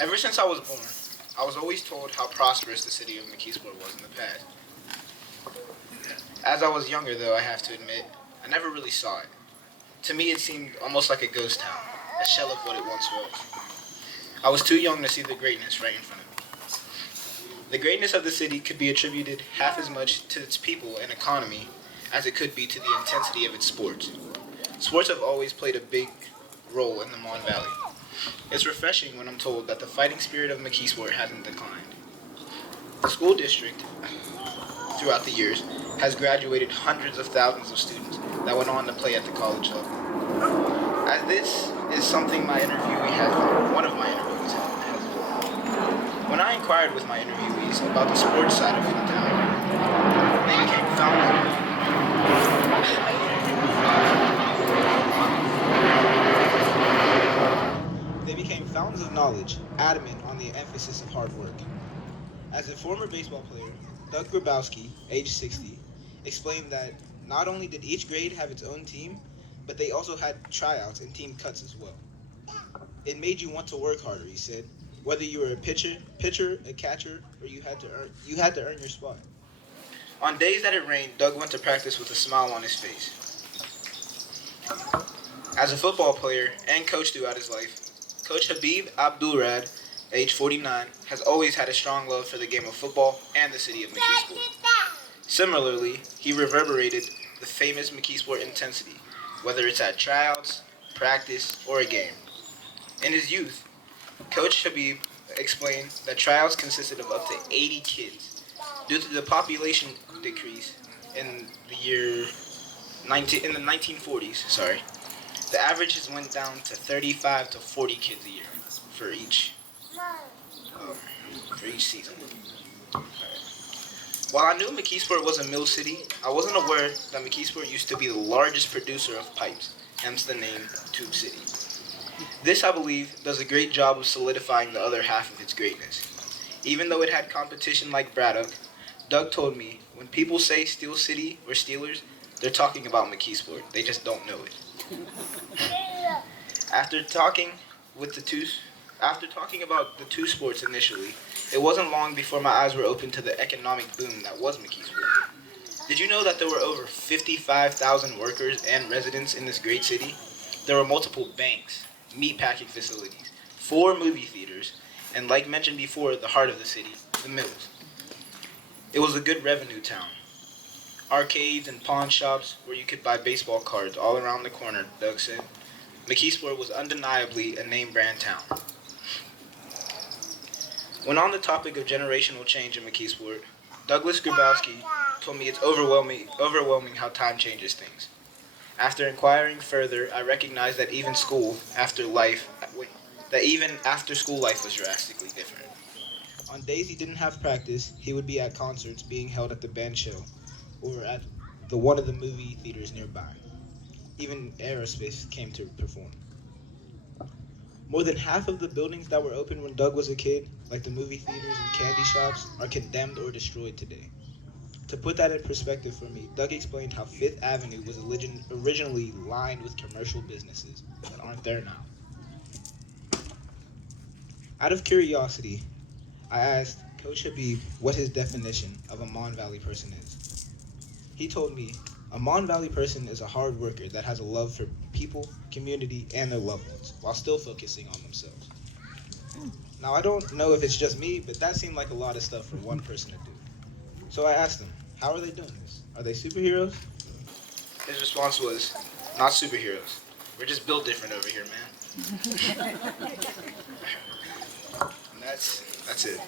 Ever since I was born, I was always told how prosperous the city of McKeesport was in the past. As I was younger, though, I have to admit, I never really saw it. To me, it seemed almost like a ghost town, a shell of what it once was. I was too young to see the greatness right in front of me. The greatness of the city could be attributed half as much to its people and economy as it could be to the intensity of its sports. Sports have always played a big role in the Mon Valley. It's refreshing when I'm told that the fighting spirit of McKeesport hasn't declined. The school district, throughout the years, has graduated hundreds of thousands of students that went on to play at the college level. As this is something one of my interviewees has. When I inquired with my interviewees about the sports side of the town, they became fountains of knowledge, adamant on the emphasis of hard work. As a former baseball player, Doug Grabowski, age 60, explained that not only did each grade have its own team, but they also had tryouts and team cuts as well. It made you want to work harder, he said, whether you were a pitcher, a catcher, or you had to earn your spot. On days that it rained, Doug went to practice with a smile on his face. As a football player and coach throughout his life, Coach Habib Abdulrad, age 49, has always had a strong love for the game of football and the city of McKeesport. Similarly, he reverberated the famous McKeesport intensity, whether it's at tryouts, practice, or a game. In his youth, Coach Habib explained that tryouts consisted of up to 80 kids. Due to the population decrease in the 1940s, the averages went down to 35 to 40 kids a year for each season. While I knew McKeesport was a mill city, I wasn't aware that McKeesport used to be the largest producer of pipes, hence the name Tube City. This, I believe, does a great job of solidifying the other half of its greatness. Even though it had competition like Braddock, Doug told me, when people say Steel City or Steelers, they're talking about McKeesport. They just don't know it. After talking about the two sports initially, it wasn't long before my eyes were opened to the economic boom that was McKeesport. Did you know that there were over 55,000 workers and residents in this great city? There were multiple banks, meatpacking facilities, 4 movie theaters, and like mentioned before, the heart of the city, the mills. It was a good revenue town. Arcades and pawn shops where you could buy baseball cards all around the corner, Doug said. McKeesport was undeniably a name brand town. When on the topic of generational change in McKeesport, Douglas Grabowski told me it's overwhelming how time changes things. After inquiring further, I recognized that even after school life was drastically different. On days he didn't have practice, he would be at concerts being held at the band show or at one of the movie theaters nearby. Even Aerosmith came to perform. More than half of the buildings that were open when Doug was a kid, like the movie theaters and candy shops, are condemned or destroyed today. To put that in perspective for me, Doug explained how Fifth Avenue was originally lined with commercial businesses that aren't there now. Out of curiosity, I asked Coach Habib what his definition of a Mon Valley person is. He told me, a Mon Valley person is a hard worker that has a love for people, community, and their loved ones, while still focusing on themselves. Now, I don't know if it's just me, but that seemed like a lot of stuff for one person to do. So I asked him, how are they doing this? Are they superheroes? His response was, not superheroes. We're just built different over here, man. And that's it.